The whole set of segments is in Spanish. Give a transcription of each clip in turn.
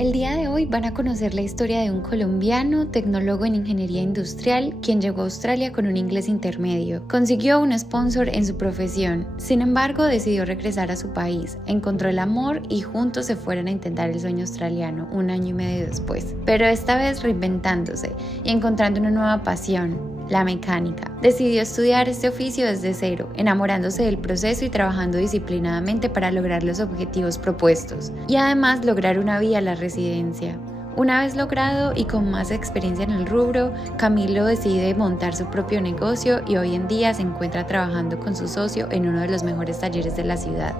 El día de hoy van a conocer la historia de un colombiano, tecnólogo en ingeniería industrial, quien llegó a Australia con un inglés intermedio. Consiguió un sponsor en su profesión, sin embargo decidió regresar a su país, encontró el amor y juntos se fueron a intentar el sueño australiano un año y medio después. Pero esta vez reinventándose y encontrando una nueva pasión, la mecánica. Decidió estudiar este oficio desde cero, enamorándose del proceso y trabajando disciplinadamente para lograr los objetivos propuestos y además lograr una vía a la residencia. Una vez logrado y con más experiencia en el rubro, Camilo decide montar su propio negocio y hoy en día se encuentra trabajando con su socio en uno de los mejores talleres de la ciudad.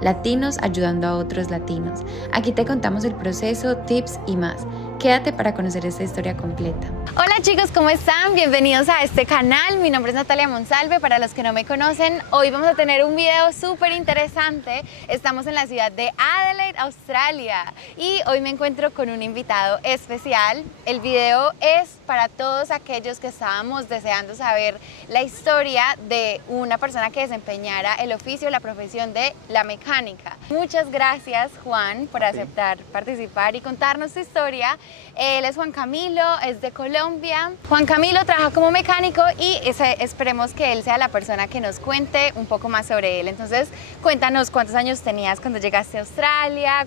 Latinos ayudando a otros latinos. Aquí te contamos el proceso, tips y más. Quédate para conocer esta historia completa. Hola chicos, ¿cómo están? Bienvenidos a este canal. Mi nombre es Natalia Monsalve. Para los que no me conocen, hoy vamos a tener un video súper interesante. Estamos en la ciudad de Adelaide, Australia, y hoy me encuentro con un invitado especial. El video es para todos aquellos que estábamos deseando saber la historia de una persona que desempeñara el oficio, la profesión de la mecánica. Muchas gracias, Juan, por aceptar participar y contarnos su historia. Él es Juan Camilo, es de Colombia. Juan Camilo trabaja como mecánico y esperemos que él sea la persona que nos cuente un poco más sobre él. Entonces, cuéntanos cuántos años tenías cuando llegaste a Australia,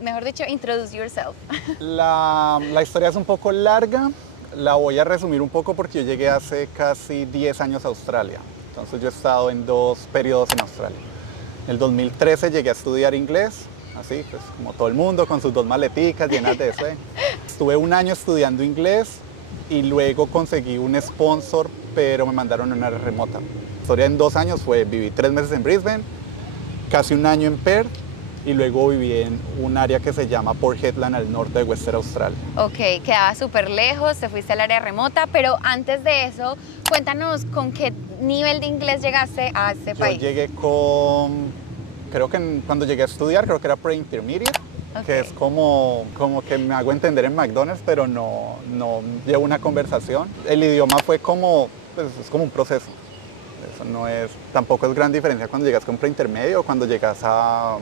mejor dicho, introduce yourself. La historia es un poco larga, la voy a resumir un poco porque yo llegué hace casi 10 años a Australia. Entonces yo he estado en dos periodos en Australia. En el 2013 llegué a estudiar inglés. Así, pues como todo el mundo, con sus dos maleticas llenas de eso. Estuve un año estudiando inglés y luego conseguí un sponsor, pero me mandaron a una área remota. La historia en 2 años fue, viví 3 meses en Brisbane, casi un año en Perth y luego viví en un área que se llama Port Hedland al norte de Western Australia. Ok, quedaba súper lejos, te fuiste al área remota, pero antes de eso, cuéntanos con qué nivel de inglés llegaste a este país. Yo llegué con... Creo que cuando llegué a estudiar, creo que era pre-intermediate, que es como que me hago entender en McDonald's, pero no llevo una conversación. El idioma fue como, pues, es como un proceso. Eso no es, tampoco es gran diferencia cuando llegas con pre-intermedio o cuando llegas a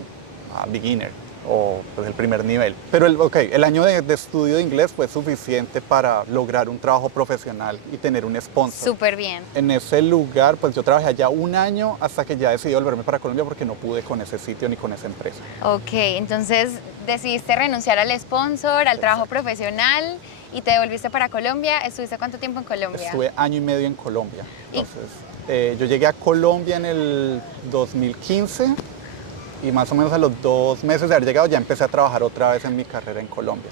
beginner o pues, el primer nivel. Pero el año de estudio de inglés fue suficiente para lograr un trabajo profesional y tener un sponsor. Súper bien. En ese lugar, pues yo trabajé allá un año hasta que ya decidí volverme para Colombia porque no pude con ese sitio ni con esa empresa. Ok, entonces decidiste renunciar al sponsor, al trabajo profesional y te devolviste para Colombia. ¿Estuviste cuánto tiempo en Colombia? Estuve año y medio en Colombia. Entonces, yo llegué a Colombia en el 2015. Y más o menos a los 2 meses de haber llegado ya empecé a trabajar otra vez en mi carrera en Colombia.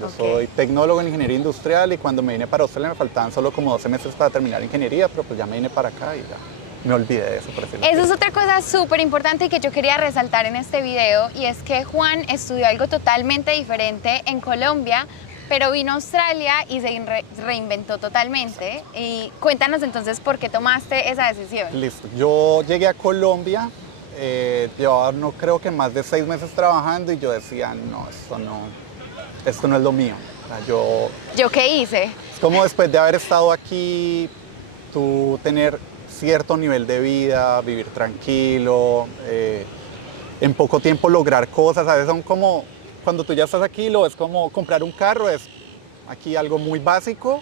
Yo soy tecnólogo en ingeniería industrial y cuando me vine para Australia me faltaban solo como 12 meses para terminar ingeniería, pero pues ya me vine para acá y ya me olvidé de eso. Por decirlo así. Eso es otra cosa súper importante y que yo quería resaltar en este video, y es que Juan estudió algo totalmente diferente en Colombia, pero vino a Australia y se reinventó totalmente. Y cuéntanos entonces por qué tomaste esa decisión. Listo, yo llegué a Colombia. Llevaba no creo que más de 6 meses trabajando y yo decía, no, esto no es lo mío. O sea, ¿Yo qué hice? Es como después de haber estado aquí, tú tener cierto nivel de vida, vivir tranquilo, en poco tiempo lograr cosas. A veces son como, cuando tú ya estás aquí, lo ves como comprar un carro, es aquí algo muy básico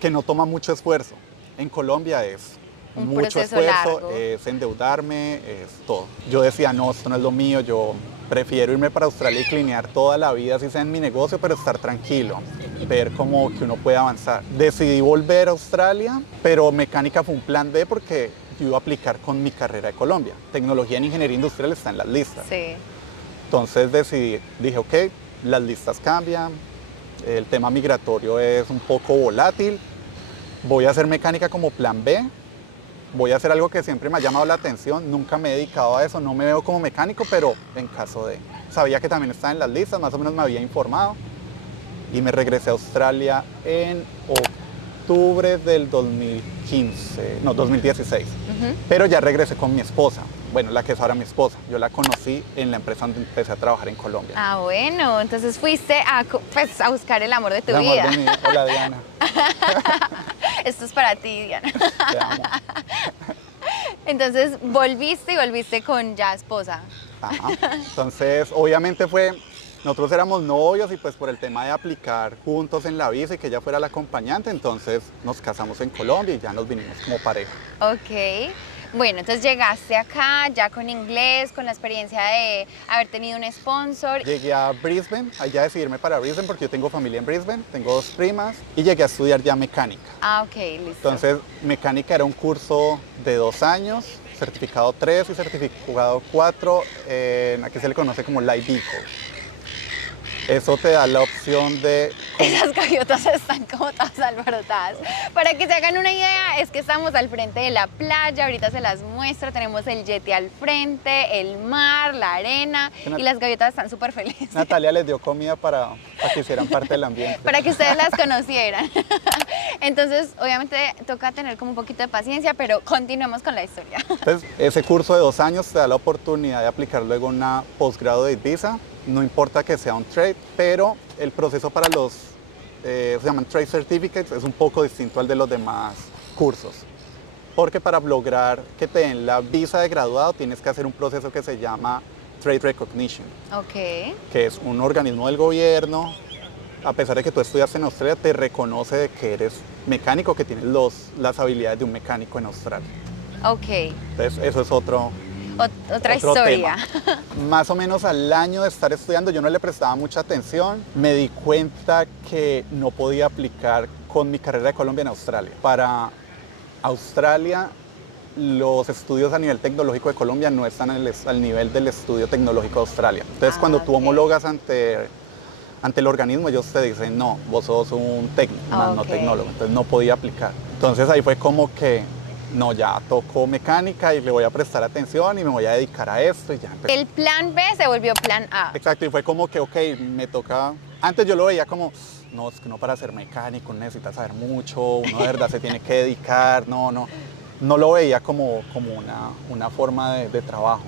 que no toma mucho esfuerzo. En Colombia es mucho esfuerzo, largo. Es endeudarme, es todo. Yo decía, no, esto no es lo mío, yo prefiero irme para Australia y clinear toda la vida, así sea en mi negocio, pero estar tranquilo, ver cómo que uno puede avanzar. Decidí volver a Australia, pero mecánica fue un plan B porque yo iba a aplicar con mi carrera de Colombia. Tecnología en ingeniería industrial está en las listas. Sí. Entonces dije, ok, las listas cambian, el tema migratorio es un poco volátil, voy a hacer mecánica como plan B. Voy a hacer algo que siempre me ha llamado la atención, nunca me he dedicado a eso, no me veo como mecánico, pero en caso de... Sabía que también estaba en las listas, más o menos me había informado y me regresé a Australia en octubre del 2016. Pero ya regresé con mi esposa, bueno, la que es ahora mi esposa. Yo la conocí en la empresa donde empecé a trabajar en Colombia. Ah, bueno, entonces fuiste a buscar el amor de tu El amor vida. de mi... Hola, Diana. Esto es para ti, Diana. Te amo. Entonces volviste con ya esposa. Ajá. Entonces, obviamente nosotros éramos novios y pues por el tema de aplicar juntos en la visa y que ella fuera la acompañante, entonces nos casamos en Colombia y ya nos vinimos como pareja. Ok. Bueno, entonces llegaste acá ya con inglés, con la experiencia de haber tenido un sponsor. Llegué a Brisbane, allá decidí irme para Brisbane porque yo tengo familia en Brisbane, tengo 2 primas y llegué a estudiar ya mecánica. Ah, ok, listo. Entonces, mecánica era un curso de 2 años, certificado 3 y certificado 4, aquí se le conoce como Light Vehicle. Eso te da la opción de... Esas gaviotas están como todas alborotadas. Para que se hagan una idea, es que estamos al frente de la playa, ahorita se las muestro, tenemos el yeti al frente, el mar, la arena, y las gaviotas están súper felices. Natalia les dio comida para que hicieran parte del ambiente. Para que ustedes las conocieran. Entonces, obviamente toca tener como un poquito de paciencia, pero continuemos con la historia. Entonces, ese curso de 2 años te da la oportunidad de aplicar luego una postgraduate visa. No importa que sea un trade, pero el proceso para los, se llaman trade certificates, es un poco distinto al de los demás cursos. Porque para lograr que te den la visa de graduado tienes que hacer un proceso que se llama Trade Recognition, Ok. que es un organismo del gobierno, a pesar de que tú estudias en Australia, te reconoce de que eres mecánico, que tienes las habilidades de un mecánico en Australia. Ok. Entonces eso es otra Otra historia. tema. Más o menos al año de estar estudiando yo no le prestaba mucha atención. Me di cuenta que no podía aplicar con mi carrera de Colombia en Australia. Para Australia los estudios a nivel tecnológico de Colombia no están al nivel del estudio tecnológico de Australia. Entonces cuando tú ok. homologas ante el organismo ellos te dicen no, vos sos un técnico, no Ok. tecnólogo. Entonces no podía aplicar. Entonces ahí fue como que no, ya tocó mecánica y le voy a prestar atención y me voy a dedicar a esto y ya empecé. El plan B se volvió plan A. Exacto, y fue como que, ok, me toca... Antes yo lo veía como, no, es que no para ser mecánico necesitas saber mucho, uno de verdad se tiene que dedicar, no lo veía como una forma de trabajo.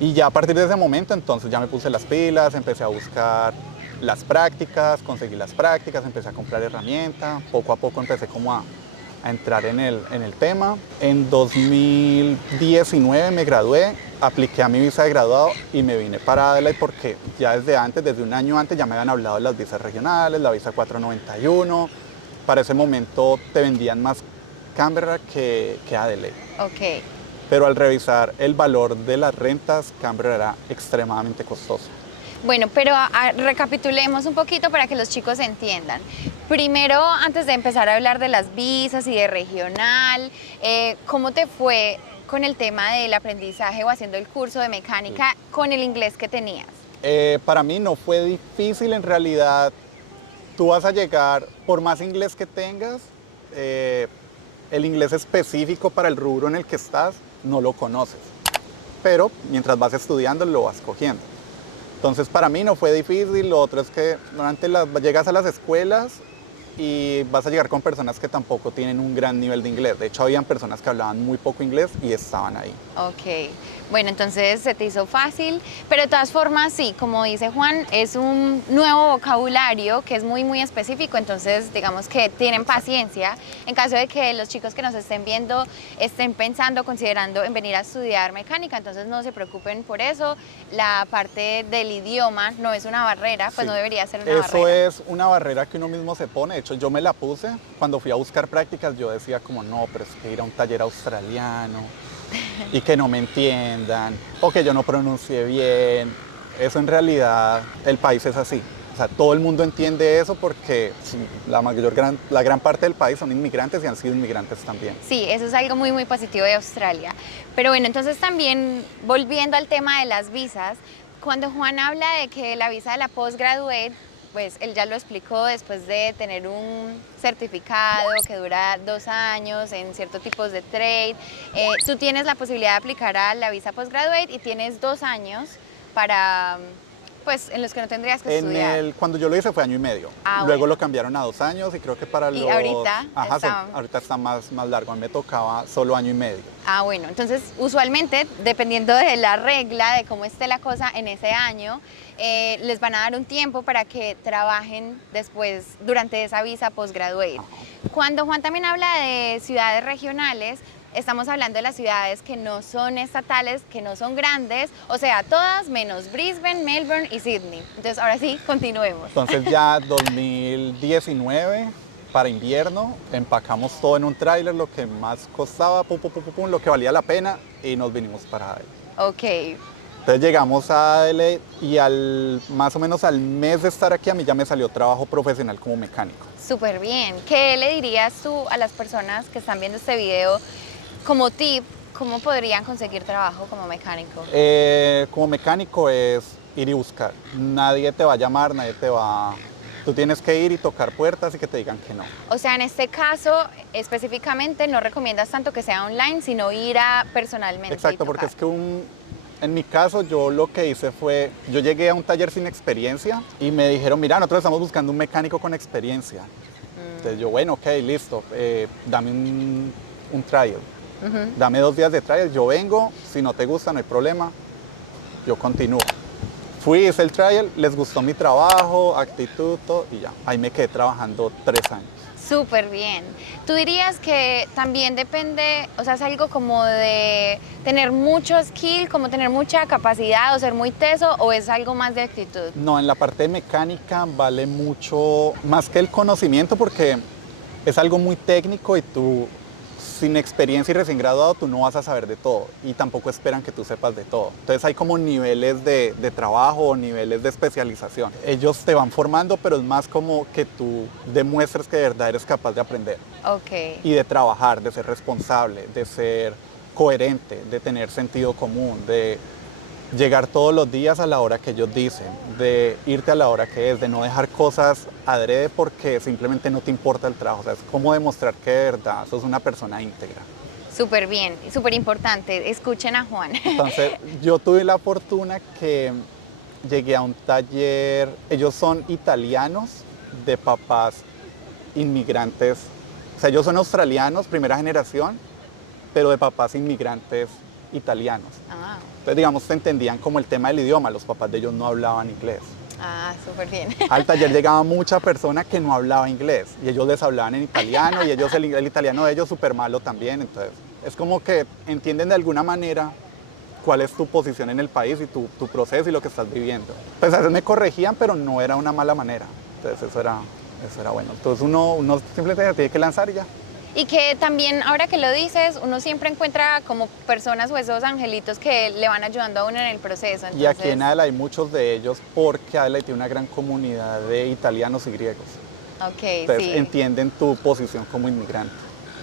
Y ya a partir de ese momento, entonces ya me puse las pilas, empecé a buscar las prácticas, conseguí las prácticas, empecé a comprar herramientas, poco a poco empecé como a entrar en el tema. En 2019 me gradué, apliqué a mi visa de graduado y me vine para Adelaide porque ya desde un año antes ya me habían hablado de las visas regionales, la visa 491. Para ese momento te vendían más Canberra que Adelaide. Ok. Pero al revisar el valor de las rentas, Canberra era extremadamente costoso. Bueno, pero recapitulemos un poquito para que los chicos entiendan. Primero, antes de empezar a hablar de las visas y de regional, ¿cómo te fue con el tema del aprendizaje o haciendo el curso de mecánica con el inglés que tenías? Para mí no fue difícil, en realidad tú vas a llegar, por más inglés que tengas, el inglés específico para el rubro en el que estás no lo conoces, pero mientras vas estudiando lo vas cogiendo. Entonces para mí no fue difícil. Lo otro es que llegas a las escuelas y vas a llegar con personas que tampoco tienen un gran nivel de inglés. De hecho, habían personas que hablaban muy poco inglés y estaban ahí. Ok, bueno, entonces se te hizo fácil, pero de todas formas, sí, como dice Juan, es un nuevo vocabulario que es muy, muy específico, entonces digamos que tienen paciencia. En caso de que los chicos que nos estén viendo estén pensando, considerando en venir a estudiar mecánica, entonces no se preocupen por eso. La parte del idioma no es una barrera, pues Sí. no debería ser una barrera. Eso es una barrera que uno mismo se pone. De hecho, yo me la puse. Cuando fui a buscar prácticas, yo decía como, no, pero es que ir a un taller australiano y que no me entiendan o que yo no pronuncie bien. Eso en realidad, el país es así. O sea, todo el mundo entiende eso porque la gran parte del país son inmigrantes y han sido inmigrantes también. Sí, eso es algo muy, muy positivo de Australia. Pero bueno, entonces también volviendo al tema de las visas, cuando Juan habla de que la visa de la postgraduate, pues él ya lo explicó, después de tener un certificado que dura 2 años en ciertos tipos de trade, tú tienes la posibilidad de aplicar a la visa postgraduate y tienes 2 años para, pues, en los que no tendrías que estudiar. Cuando yo lo hice fue año y medio. Luego bueno. lo cambiaron a 2 años y creo que para Y los... ahorita ahorita está más largo. A mí me tocaba solo año y medio. Ah, bueno, entonces usualmente, dependiendo de la regla, de cómo esté la cosa en ese año, les van a dar un tiempo para que trabajen después, durante esa visa postgraduate. Cuando Juan también habla de ciudades regionales, Estamos hablando de las ciudades que no son estatales, que no son grandes, o sea, todas menos Brisbane, Melbourne y Sydney. Entonces, ahora sí, continuemos. Entonces ya 2019, para invierno, empacamos todo en un tráiler, lo que más costaba, lo que valía la pena, y nos vinimos para Adelaide. Ok. Entonces llegamos a Adelaide y más o menos al mes de estar aquí a mí ya me salió trabajo profesional como mecánico. Súper bien. ¿Qué le dirías tú a las personas que están viendo este video como tip? ¿Cómo podrían conseguir trabajo como mecánico? Como mecánico es ir y buscar. Nadie te va a llamar, nadie te va... Tú tienes que ir y tocar puertas y que te digan que no. O sea, en este caso, específicamente, no recomiendas tanto que sea online, sino ir a personalmente. Exacto, porque es que en mi caso yo lo que hice fue, yo llegué a un taller sin experiencia y me dijeron, mira, nosotros estamos buscando un mecánico con experiencia. Entonces yo, bueno, ok, listo, dame un trial. Dame 2 días de trial, yo vengo, si no te gusta no hay problema, yo continúo. Fui, hice el trial, les gustó mi trabajo, actitud, todo, y ya. Ahí me quedé trabajando 3 años. Súper bien. ¿Tú dirías que también depende, o sea, es algo como de tener mucho skill, como tener mucha capacidad o ser muy teso, o es algo más de actitud? No, en la parte de mecánica vale mucho más que el conocimiento porque es algo muy técnico y tú, sin experiencia y recién graduado, tú no vas a saber de todo y tampoco esperan que tú sepas de todo. Entonces hay como niveles de trabajo o niveles de especialización. Ellos te van formando, pero es más como que tú demuestres que de verdad eres capaz de aprender. Ok. Y de trabajar, de ser responsable, de ser coherente, de tener sentido común, de llegar todos los días a la hora que ellos dicen, de irte a la hora que es, de no dejar cosas adrede porque simplemente no te importa el trabajo. O sea, es como demostrar que de verdad sos una persona íntegra. Súper bien, súper importante. Escuchen a Juan. Entonces, yo tuve la fortuna que llegué a un taller, ellos son italianos de papás inmigrantes, o sea, ellos son australianos, primera generación, pero de papás inmigrantes italianos. Ah. Entonces, digamos, se entendían como el tema del idioma, los papás de ellos no hablaban inglés. Ah, súper bien. Al taller llegaba mucha persona que no hablaba inglés y ellos les hablaban en italiano y ellos el italiano de ellos súper malo también. Entonces, es como que entienden de alguna manera cuál es tu posición en el país y tu proceso y lo que estás viviendo. Pues a veces me corregían, pero no era una mala manera. Entonces, eso era bueno. Entonces, uno simplemente tiene que lanzar y ya. Y que también, ahora que lo dices, uno siempre encuentra como personas o esos angelitos que le van ayudando a uno en el proceso. Entonces... Y aquí en Adelaide hay muchos de ellos porque Adelaide tiene una gran comunidad de italianos y griegos. Ok, Entonces sí. entienden tu posición como inmigrante.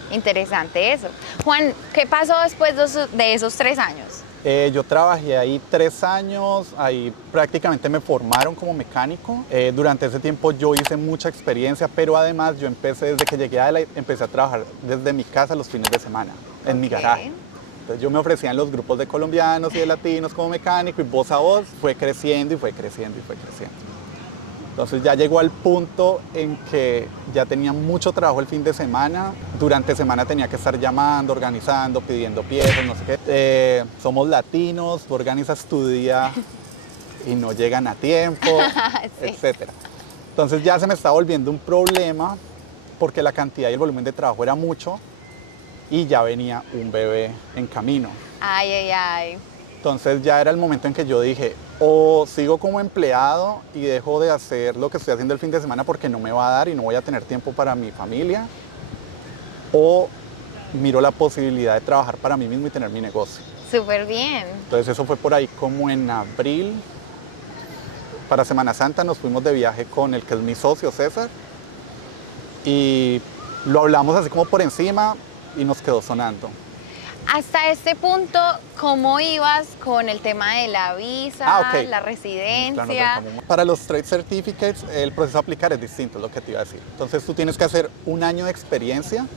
Interesante eso. Juan, ¿qué pasó después de esos 3 años? Yo trabajé ahí 3 años, ahí prácticamente me formaron como mecánico. Durante ese tiempo yo hice mucha experiencia, pero además yo empecé desde que llegué a Adelaide, empecé a trabajar desde mi casa los fines de semana, en mi garaje. Entonces yo me ofrecía en los grupos de colombianos y de latinos como mecánico y voz a voz fue creciendo y fue creciendo y fue creciendo. Entonces ya llegó al punto en que ya tenía mucho trabajo el fin de semana. Durante semana tenía que estar llamando, organizando, pidiendo piezas, no sé qué. Somos latinos, tú organizas tu día y no llegan a tiempo, Sí. etcétera. Entonces ya se me estaba volviendo un problema porque la cantidad y el volumen de trabajo era mucho y ya venía un bebé en camino. Ay, ay, ay. Entonces ya era el momento en que yo dije, o sigo como empleado y dejo de hacer lo que estoy haciendo el fin de semana porque no me va a dar y no voy a tener tiempo para mi familia, o miro la posibilidad de trabajar para mí mismo y tener mi negocio. Súper bien. Entonces eso fue por ahí como en abril. Para Semana Santa nos fuimos de viaje con el que es mi socio, César, y lo hablamos así como por encima y nos quedó sonando. Hasta este punto, ¿cómo ibas con el tema de la visa, Ok. la residencia? Claro, para los Trade Certificates, el proceso a aplicar es distinto, es lo que te iba a decir. Entonces tú tienes que hacer 1 año de experiencia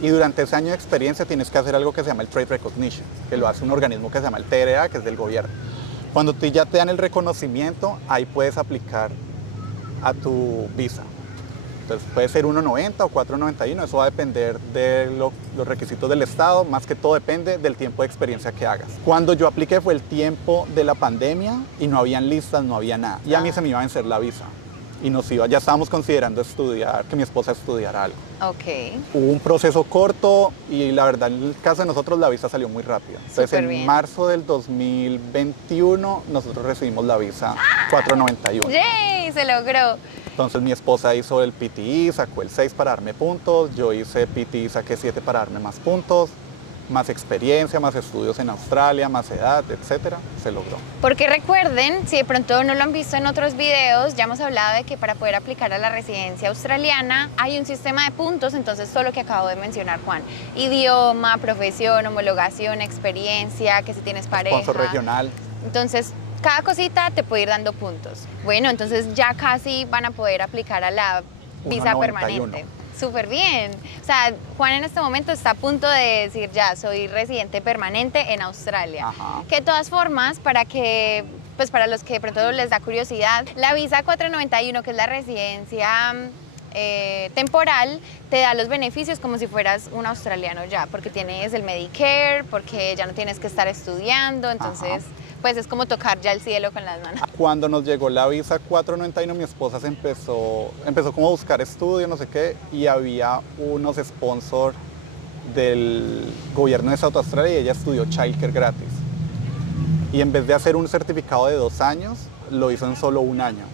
y durante ese año de experiencia tienes que hacer algo que se llama el Trade Recognition, que lo hace un organismo que se llama el TRA, que es del gobierno. Cuando ya te dan el reconocimiento, ahí puedes aplicar a tu visa. Entonces puede ser 1.90 o 4.91, eso va a depender de los requisitos del Estado, más que todo depende del tiempo de experiencia que hagas. Cuando yo apliqué fue el tiempo de la pandemia y no habían listas, no había nada. Y a mí se me iba a vencer la visa. y ya estábamos considerando estudiar, que mi esposa estudiara algo. Ok. Hubo un proceso corto y la verdad en el caso de nosotros la visa salió muy rápido. Entonces en marzo del 2021 nosotros recibimos la visa 491. ¡Yay! Se logró. Entonces mi esposa hizo el PTI, sacó el 6 para darme puntos, yo hice PTI, saqué 7 para darme más puntos, más experiencia, más estudios en Australia, más edad, etcétera, se logró. Porque recuerden, si de pronto no lo han visto en otros videos, ya hemos hablado de que para poder aplicar a la residencia australiana hay un sistema de puntos, entonces todo lo que acabo de mencionar, Juan. Idioma, profesión, homologación, experiencia, que si tienes pareja. Sponsor regional. Entonces, cada cosita te puede ir dando puntos. Bueno, entonces ya casi van a poder aplicar a la visa 1.91. permanente. Súper bien. O sea, Juan en este momento está a punto de decir ya, soy residente permanente en Australia. Ajá. Que de todas formas, para los que de pronto les da curiosidad, la visa 491, que es la residencia temporal, te da los beneficios como si fueras un australiano ya, porque tienes el Medicare, porque ya no tienes que estar estudiando, entonces pues es como tocar ya el cielo con las manos. Cuando nos llegó la visa 491, mi esposa empezó como a buscar estudio, no sé qué, y había unos sponsors del gobierno de South Australia y ella estudió childcare gratis. Y en vez de hacer un certificado de 2 años, lo hizo en solo 1 año.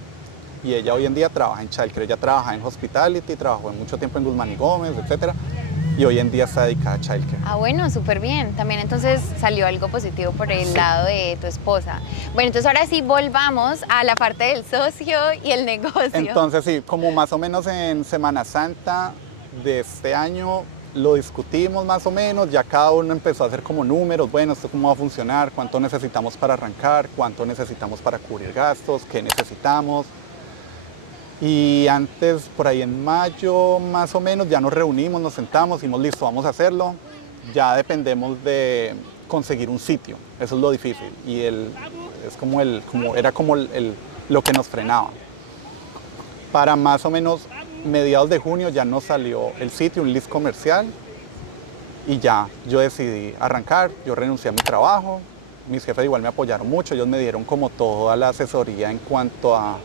Y ella hoy en día trabaja en childcare, ella trabaja en hospitality, trabajó mucho tiempo en Guzmán y Gómez, etcétera. Y hoy en día está dedicada a childcare. Ah, bueno, súper bien. También entonces salió algo positivo por el lado de tu esposa. Bueno, entonces ahora sí volvamos a la parte del socio y el negocio. Entonces sí, como más o menos en Semana Santa de este año lo discutimos más o menos, ya cada uno empezó a hacer como números, bueno, esto cómo va a funcionar, cuánto necesitamos para arrancar, cuánto necesitamos para cubrir gastos, qué necesitamos. Y antes, por ahí en mayo más o menos, ya nos reunimos, nos sentamos, dijimos listo, vamos a hacerlo. Ya dependemos de conseguir un sitio, eso es lo difícil. Y era como lo que nos frenaba. Para más o menos mediados de junio ya nos salió el sitio, un list comercial. Y ya yo decidí arrancar, yo renuncié a mi trabajo. Mis jefes igual me apoyaron mucho, ellos me dieron como toda la asesoría en cuanto a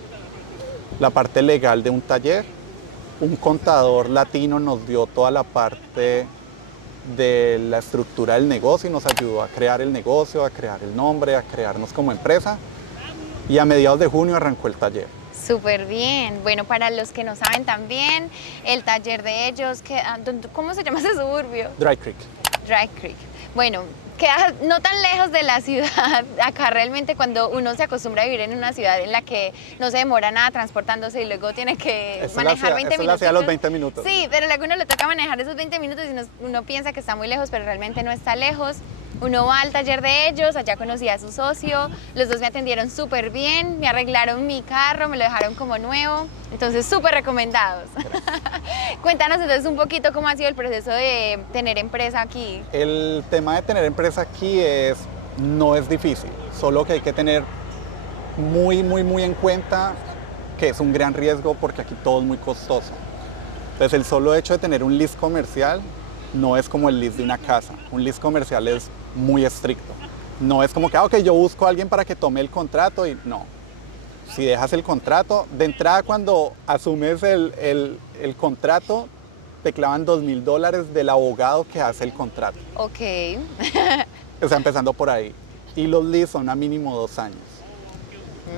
la parte legal de un taller. Un contador latino nos dio toda la parte de la estructura del negocio y nos ayudó a crear el negocio, a crear el nombre, a crearnos como empresa. Y a mediados de junio arrancó el taller. Súper bien. Bueno, para los que no saben también, el taller de ellos, ¿cómo se llama ese suburbio? Dry Creek. Dry Creek. Bueno, queda no tan lejos de la ciudad. Acá realmente cuando uno se acostumbra a vivir en una ciudad en la que no se demora nada transportándose y luego tiene que manejar 20 minutos. Eso los 20 minutos. Sí, pero luego uno le toca manejar esos 20 minutos y uno piensa que está muy lejos, pero realmente no está lejos. Uno va al taller de ellos, allá conocí a su socio, los dos me atendieron súper bien, me arreglaron mi carro, me lo dejaron como nuevo, entonces súper recomendados. Cuéntanos entonces un poquito cómo ha sido el proceso de tener empresa aquí. El tema de tener empresa aquí no es difícil, solo que hay que tener muy en cuenta que es un gran riesgo porque aquí todo es muy costoso. Entonces el solo hecho de tener un list comercial no es como el list de una casa, un list comercial es muy estricto. No es como que, ok, yo busco a alguien para que tome el contrato y no. Si dejas el contrato, de entrada cuando asumes el contrato, te clavan $2,000 del abogado que hace el contrato. Ok. O sea, empezando por ahí. Y los leads son a mínimo 2 años.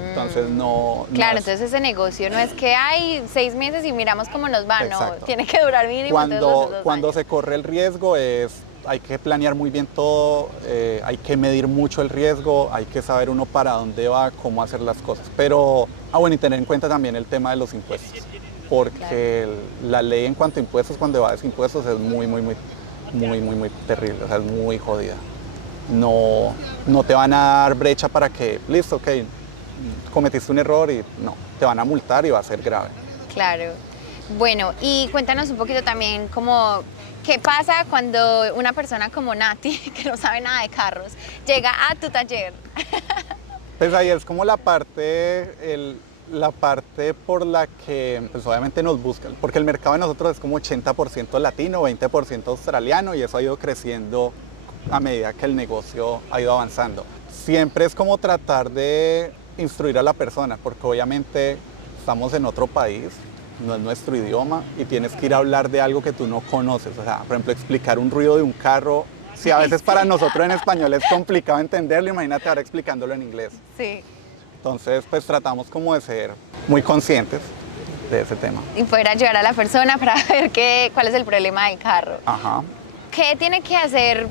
Entonces no... Claro, entonces ese negocio no es que hay 6 meses y miramos cómo nos va, Exacto. no, tiene que durar mínimo Cuando se corre el riesgo hay que planear muy bien todo, hay que medir mucho el riesgo, hay que saber uno para dónde va, cómo hacer las cosas. Pero, bueno, y tener en cuenta también el tema de los impuestos, porque la ley en cuanto a impuestos, cuando evades impuestos, es muy terrible, o sea, es muy jodida. No te van a dar brecha para que, listo, ok, cometiste un error y no, te van a multar y va a ser grave. Claro. Bueno, y cuéntanos un poquito también ¿qué pasa cuando una persona como Nati, que no sabe nada de carros, llega a tu taller? Pues ahí es como la parte por la que pues obviamente nos buscan, porque el mercado de nosotros es como 80% latino, 20% australiano y eso ha ido creciendo a medida que el negocio ha ido avanzando. Siempre es como tratar de instruir a la persona, porque obviamente estamos en otro país, no es nuestro idioma y tienes que ir a hablar de algo que tú no conoces. O sea, por ejemplo, explicar un ruido de un carro, si a veces para nosotros en español es complicado entenderlo, imagínate ahora explicándolo en inglés. Sí. Entonces, pues tratamos como de ser muy conscientes de ese tema. Y poder ayudar a la persona para ver cuál es el problema del carro. Ajá. ¿Qué tiene que hacer?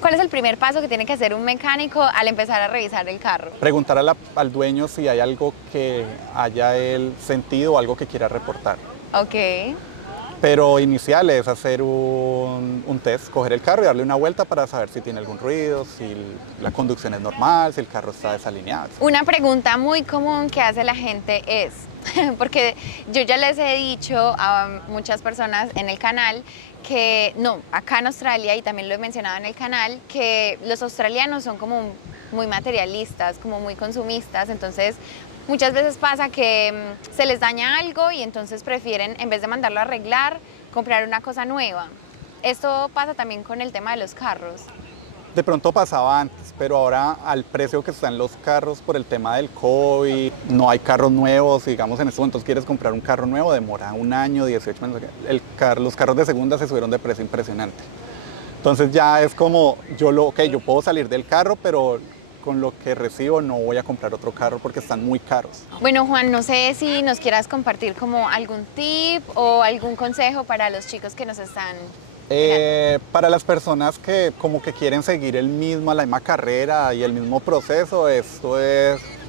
¿Cuál es el primer paso que tiene que hacer un mecánico al empezar a revisar el carro? Preguntar al dueño si hay algo que haya él sentido o algo que quiera reportar. Ok. Pero inicial es hacer un test, coger el carro y darle una vuelta para saber si tiene algún ruido, si la conducción es normal, si el carro está desalineado. Una pregunta muy común que hace la gente es, porque yo ya les he dicho a muchas personas en el canal que, no, acá en Australia, y también lo he mencionado en el canal, que los australianos son como muy materialistas, como muy consumistas, entonces muchas veces pasa que se les daña algo y entonces prefieren, en vez de mandarlo a arreglar, comprar una cosa nueva. Esto pasa también con el tema de los carros. De pronto pasaba antes, pero ahora al precio que están los carros por el tema del COVID, no hay carros nuevos, digamos en estos momentos quieres comprar un carro nuevo, demora un año, 18 meses. Los carros de segunda se subieron de precio impresionante. Entonces ya es como, yo puedo salir del carro, pero con lo que recibo no voy a comprar otro carro porque están muy caros. Bueno, Juan, no sé si nos quieras compartir como algún tip o algún consejo para los chicos que nos están para las personas que como que quieren seguir la misma carrera y el mismo proceso,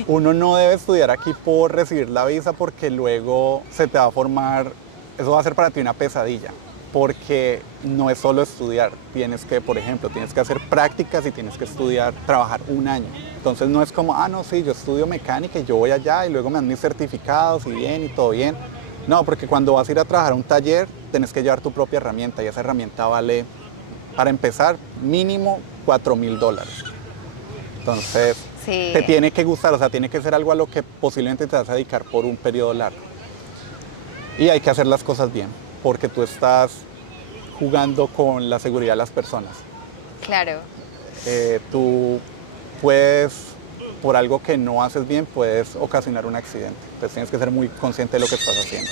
uno no debe estudiar aquí por recibir la visa porque luego se te va a formar, eso va a ser para ti una pesadilla. Porque no es solo estudiar, por ejemplo, tienes que hacer prácticas y tienes que estudiar, trabajar un año. Entonces no es como, no, sí, yo estudio mecánica y yo voy allá y luego me dan mis certificados y bien y todo bien. No, porque cuando vas a ir a trabajar a un taller, tienes que llevar tu propia herramienta y esa herramienta vale, para empezar, mínimo $4,000. Entonces, sí, te tiene que gustar, o sea, tiene que ser algo a lo que posiblemente te vas a dedicar por un periodo largo. Y hay que hacer las cosas bien, porque tú estás jugando con la seguridad de las personas. Claro. Tú puedes, por algo que no haces bien, puedes ocasionar un accidente. Entonces tienes que ser muy consciente de lo que estás haciendo.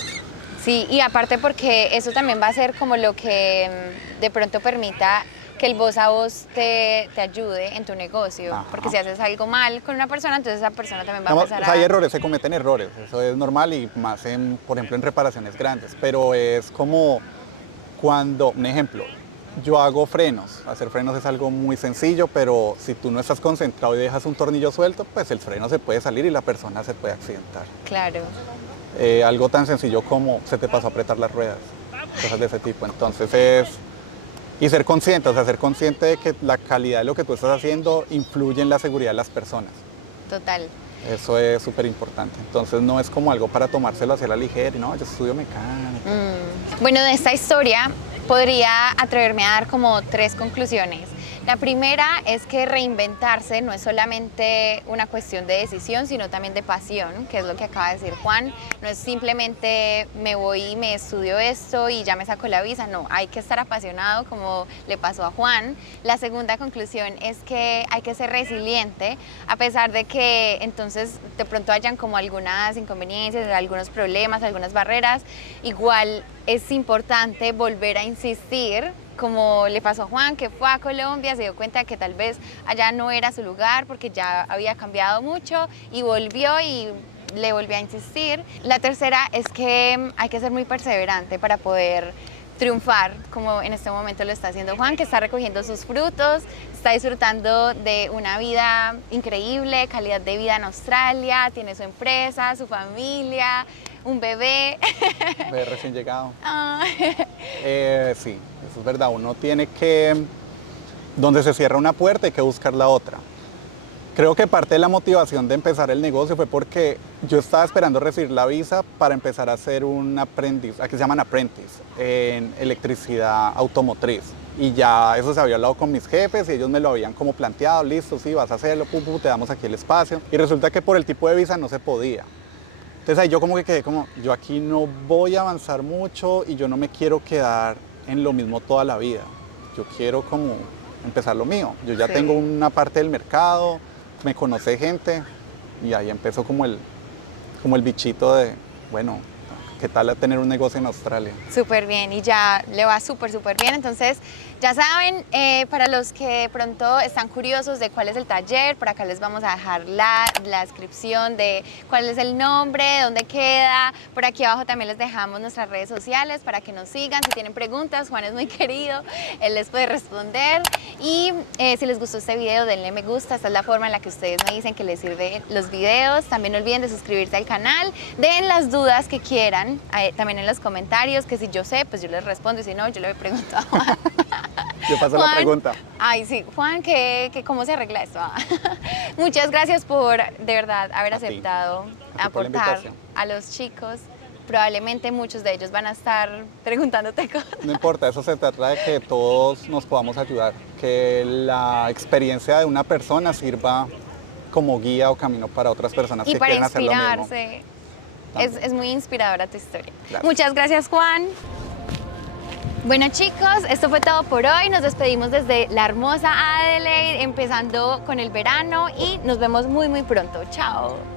Sí, y aparte porque eso también va a ser como lo que de pronto permita que el voz a voz te ayude en tu negocio. Ajá. Porque si haces algo mal con una persona, entonces esa persona también va a empezar a... Hay errores, se cometen errores, eso es normal y más por ejemplo, en reparaciones grandes, pero es como cuando, un ejemplo, yo hago frenos. Hacer frenos es algo muy sencillo, pero si tú no estás concentrado y dejas un tornillo suelto, pues el freno se puede salir y la persona se puede accidentar. Claro. Algo tan sencillo como se te pasó a apretar las ruedas, cosas de ese tipo. Entonces y ser consciente, o sea, ser consciente de que la calidad de lo que tú estás haciendo influye en la seguridad de las personas. Total. Eso es súper importante. Entonces no es como algo para tomárselo hacia la ligera, y no, yo estudio mecánica. Bueno, de esta historia podría atreverme a dar como 3 conclusiones. La primera es que reinventarse no es solamente una cuestión de decisión, sino también de pasión, que es lo que acaba de decir Juan. No es simplemente me voy y me estudio esto y ya me saco la visa, no, hay que estar apasionado como le pasó a Juan. La segunda conclusión es que hay que ser resiliente, a pesar de que entonces de pronto hayan como algunas inconveniencias, algunos problemas, algunas barreras, igual es importante volver a insistir, como le pasó a Juan, que fue a Colombia, se dio cuenta que tal vez allá no era su lugar porque ya había cambiado mucho y volvió y le volvió a insistir. La tercera es que hay que ser muy perseverante para poder triunfar, como en este momento lo está haciendo Juan, que está recogiendo sus frutos, está disfrutando de una vida increíble, calidad de vida en Australia, tiene su empresa, su familia, un bebé. Bebé recién llegado. Sí, eso es verdad. Uno tiene que, donde se cierra una puerta hay que buscar la otra. Creo que parte de la motivación de empezar el negocio fue porque yo estaba esperando recibir la visa para empezar a hacer un aprendiz, aquí se llaman apprentice, en electricidad automotriz. Y ya eso se había hablado con mis jefes y ellos me lo habían como planteado, listo, sí, vas a hacerlo, pum, pum, te damos aquí el espacio. Y resulta que por el tipo de visa no se podía. Entonces ahí yo como que quedé como, yo aquí no voy a avanzar mucho y yo no me quiero quedar en lo mismo toda la vida. Yo quiero como empezar lo mío. Yo ya tengo una parte del mercado, me conoce gente y ahí empezó como el bichito de bueno, ¿qué tal tener un negocio en Australia? Súper bien, y ya le va súper bien. Entonces, ya saben, para los que pronto están curiosos de cuál es el taller, por acá les vamos a dejar la descripción de cuál es el nombre, dónde queda. Por aquí abajo también les dejamos nuestras redes sociales para que nos sigan. Si tienen preguntas, Juan es muy querido, él les puede responder. Y si les gustó este video, denle me gusta. Esta es la forma en la que ustedes me dicen que les sirven los videos. También no olviden de suscribirse al canal, den las dudas que quieran también en los comentarios, que si yo sé, pues yo les respondo, y si no, yo le pregunto a Juan. Yo paso la pregunta. Ay, sí, Juan, ¿cómo se arregla esto? Muchas gracias por, de verdad, haber aceptado aportar a los chicos. Probablemente muchos de ellos van a estar preguntándote cosas. No importa, eso se trata de que todos nos podamos ayudar, que la experiencia de una persona sirva como guía o camino para otras personas que quieren hacer lo mismo. Y para inspirarse. Es muy inspiradora tu historia. Gracias. Muchas gracias, Juan. Bueno, chicos, esto fue todo por hoy. Nos despedimos desde la hermosa Adelaide, empezando con el verano, y nos vemos muy pronto. Chao.